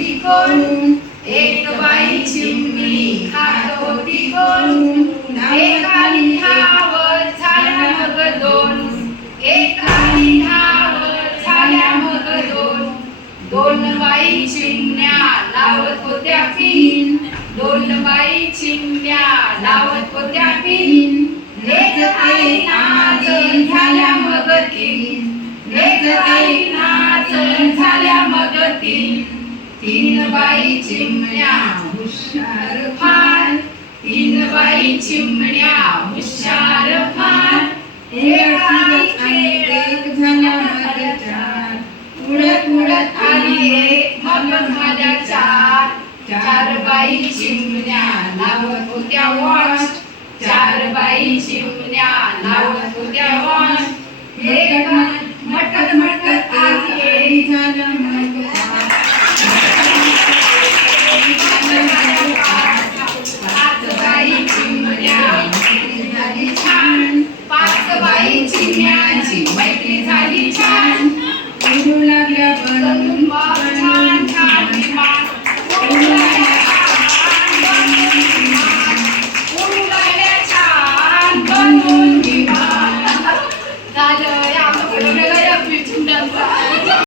होती कोण, एक बाई चिमणी खात होती कोण. एका लिहावर झाल्या मग दोन, एका लिहावर झाल्या मग दोन. दोन बाई चिमण्या लावत होत्या पिन, दोन बाई चिमण्या लावत होत्या पिन. एक आई नाचन झाल्या मग तीन, एक आई नाचन झाल्या मग तीन. तीन बाई चिमण्या हुशार फार, तीन बाई चिमण्या हुशार फार. एक आई खेळत झाल्या मग चार, उडत उडत आली एक मग झाल्या चार. चार बाई चिमण्या लावत होत्या वॉच, चार बाई चिमण्या लावत होत्या वॉच. एक मटक मटक आली झालं मग पाच बाई चिमण्या झाली छान, पाच बाई चिमण्यांची मैत्री झाली छान. उडू लागल्या बनून